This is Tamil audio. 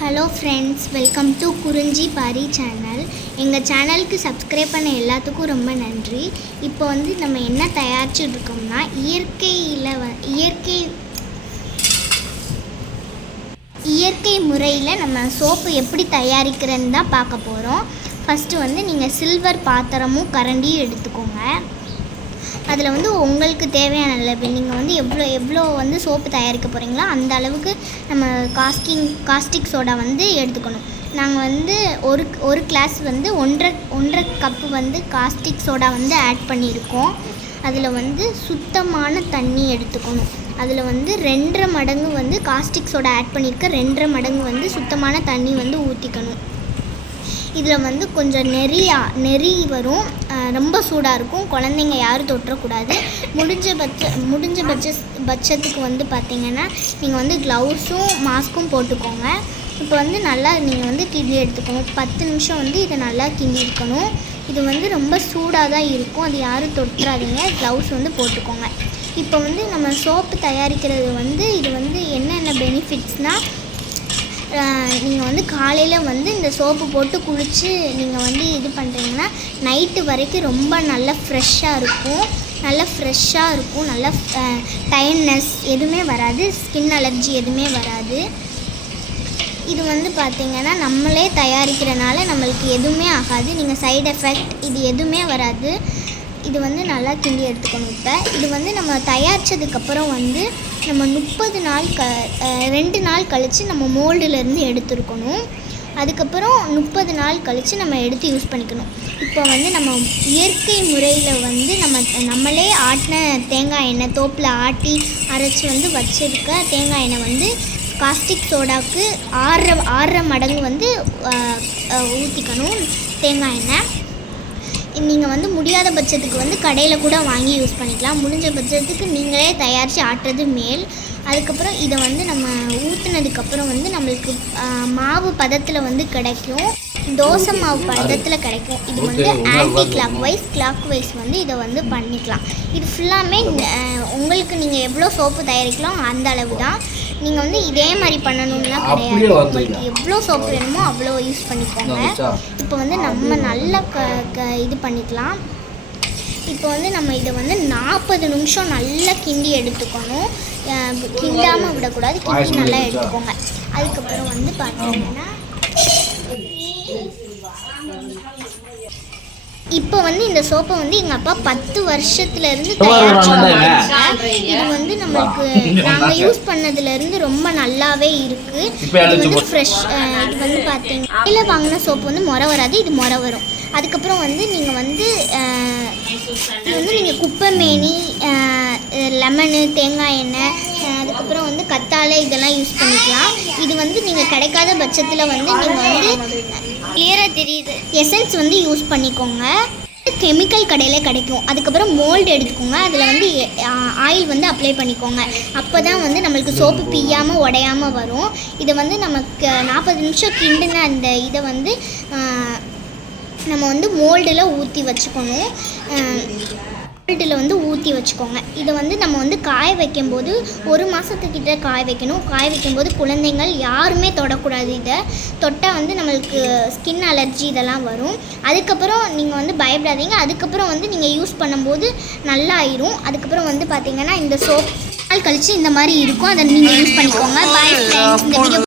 ஹலோ ஃப்ரெண்ட்ஸ், வெல்கம் டு குறிஞ்சி பாரி சேனல். எங்கள் சேனலுக்கு சப்ஸ்கிரைப் பண்ண எல்லாத்துக்கும் ரொம்ப நன்றி. இப்போ வந்து நம்ம என்ன தயாரிச்சுட்டு இருக்கோம்னா இயற்கை முறையில் நம்ம சோப்பு எப்படி தயாரிக்கிறதுன்னு தான் பார்க்க போகிறோம். ஃபஸ்ட்டு வந்து நீங்கள் சில்வர் பாத்திரமும் கரண்டியும் எடுத்துக்கோங்க. அதில் வந்து உங்களுக்கு தேவையான அளவு நீங்கள் வந்து எவ்வளோ வந்து சோப்பு தயாரிக்க போகிறீங்களோ அந்த அளவுக்கு நம்ம காஸ்டிக் சோடா வந்து எடுத்துக்கணும். நாங்கள் வந்து ஒரு கிளாஸ் வந்து ஒன்றரை கப்பு வந்து காஸ்டிக் சோடா வந்து ஆட் பண்ணியிருக்கோம். அதில் வந்து சுத்தமான தண்ணி எடுத்துக்கணும். அதில் வந்து 2.5 மடங்கு வந்து காஸ்டிக் சோடா ஆட் பண்ணியிருக்க 2.5 மடங்கு வந்து சுத்தமான தண்ணி வந்து ஊற்றிக்கணும். இதில் வந்து கொஞ்சம் நெறி வரும், ரொம்ப சூடாக இருக்கும். குழந்தைங்க யாரும் தொட்டக்கூடாது. முடிஞ்ச பட்சத்துக்கு வந்து பார்த்திங்கன்னா நீங்கள் வந்து க்ளவுஸும் மாஸ்க்கும் போட்டுக்கோங்க. இப்போ வந்து நல்லா நீங்கள் வந்து கிண்டி எடுத்துக்கோங்க. 10 நிமிஷம் வந்து இதை நல்லா கிண்டி இருக்கணும். இது வந்து ரொம்ப சூடாக தான் இருக்கும், அது யாரும் தொட்டுறாதீங்க. க்ளவுஸ் வந்து போட்டுக்கோங்க. இப்போ வந்து நம்ம சோப்பு தயாரிக்கிறது வந்து இது வந்து என்னென்ன பெனிஃபிட்ஸ்னால், நீங்கள் வந்து காலையில் வந்து இந்த சோப்பு போட்டு குளித்து நீங்கள் வந்து இது பண்ணுறீங்கன்னா நைட்டு வரைக்கும் ரொம்ப நல்லா ஃப்ரெஷ்ஷாக இருக்கும். நல்லா டயர்ட்னஸ் எதுவுமே வராது, ஸ்கின் அலர்ஜி எதுவுமே வராது. இது வந்து பார்த்திங்கன்னா நம்மளே தயாரிக்கிறனால நம்மளுக்கு எதுவுமே ஆகாது. நீங்கள் சைடு எஃபெக்ட் இது எதுவுமே வராது. இது வந்து நல்லா கிண்டி எடுத்துக்கணும். இப்போ இது வந்து நம்ம தயாரித்ததுக்கப்புறம் வந்து நம்ம 2 நாள் கழித்து நம்ம மோல்டுலேருந்து எடுத்துருக்கணும். அதுக்கப்புறம் 30 நாள் கழித்து நம்ம எடுத்து யூஸ் பண்ணிக்கணும். இப்போ வந்து நம்ம இயற்கை முறையில் வந்து நம்மளே ஆட்டின தேங்காய் எண்ணெய், தோப்பில் ஆட்டி அரைச்சி வந்து வச்சுருக்க தேங்காய் எண்ணெய் வந்து காஸ்டிக் சோடாவுக்கு 6.5 மடங்கு வந்து ஊற்றிக்கணும் தேங்காய் எண்ணெய். நீங்கள் வந்து முடியாத பட்சத்துக்கு வந்து கடையில் கூட வாங்கி யூஸ் பண்ணிக்கலாம். முடிஞ்ச பட்சத்துக்கு நீங்களே தயாரித்து ஆட்டுறது மேல். அதுக்கப்புறம் இதை வந்து நம்ம ஊற்றுனதுக்கப்புறம் வந்து நம்மளுக்கு மாவு பதத்தில் வந்து கிடைக்கும், தோசை மாவு பதத்தில் கிடைக்கும். இது வந்து ஆன்டி கிளாக் வைஸ் வந்து இதை வந்து பண்ணிக்கலாம். இது ஃபுல்லாமே உங்களுக்கு நீங்கள் எவ்வளோ சோப்பு தயாரிக்கலாம் அந்த அளவு தான். நீங்கள் வந்து இதே மாதிரி பண்ணணும்னா கிடையாது. உங்களுக்கு எவ்வளோ சோப்பு வேணுமோ அவ்வளோ யூஸ் பண்ணிக்கோங்க. இப்போ வந்து நம்ம நல்லா இது பண்ணிக்கலாம். இப்போ வந்து நம்ம இதை வந்து 40 நிமிஷம் நல்லா கிண்டி எடுத்துக்கணும். கிண்டாமல் விடக்கூடாது, கிண்டி நல்லா எடுத்துக்கோங்க. அதுக்கப்புறம் வந்து பார்த்தீங்கன்னா இப்போ வந்து இந்த சோப்பை வந்து எங்கள் அப்பா 10 வருஷத்துலேருந்து தயாரிச்சு. இது வந்து நம்மளுக்கு நாங்கள் யூஸ் பண்ணதுலேருந்து ரொம்ப நல்லாவே இருக்குது. இது வந்து ஃப்ரெஷ். இது வந்து பார்த்தீங்கன்னா கடையில் வாங்கின சோப்பு வந்து முறை வராது, இது முறை வரும். அதுக்கப்புறம் வந்து நீங்கள் வந்து இது வந்து நீங்கள் குப்பைமேனி, லெமனு, தேங்காய் எண்ணெய், அதுக்கப்புறம் வந்து கத்தாழை இதெல்லாம் யூஸ் பண்ணிக்கலாம். இது வந்து நீங்கள் கிடைக்காத பட்சத்தில் வந்து நீங்கள் வந்து கிளியராக தெரியுது எசன்ஸ் வந்து யூஸ் பண்ணிக்கோங்க. கெமிக்கல் கடையில் கிடைக்கும். அதுக்கப்புறம் மோல்டு எடுத்துக்கோங்க. அதில் வந்து ஆயில் வந்து அப்ளை பண்ணிக்கோங்க. அப்போ தான் வந்து நம்மளுக்கு சோப்பு பிய்யாமல் உடையாமல் வரும். இதை வந்து நமக்கு 40 நிமிஷம் கிண்டுன அந்த இதை வந்து நம்ம வந்து மோல்டில் ஊற்றி வச்சுக்கணும். இதை வந்து நம்ம வந்து காய வைக்கும்போது 1 மாதத்துக்கிட்ட காய வைக்கணும். காய வைக்கும்போது குழந்தைங்கள் யாருமே தொடக்கூடாது. இதை தொட்டால் வந்து நம்மளுக்கு ஸ்கின் அலர்ஜி இதெல்லாம் வரும். அதுக்கப்புறம் நீங்கள் வந்து பயப்படாதீங்க. அதுக்கப்புறம் வந்து நீங்கள் யூஸ் பண்ணும்போது நல்லா ஆயிரும். அதுக்கப்புறம் வந்து பார்த்திங்கன்னா இந்த சோப் நாள் கழித்து இந்த மாதிரி இருக்கும், அதை நீங்கள் யூஸ் பண்ணிக்கோங்க. Bye friends. இந்த வீடியோ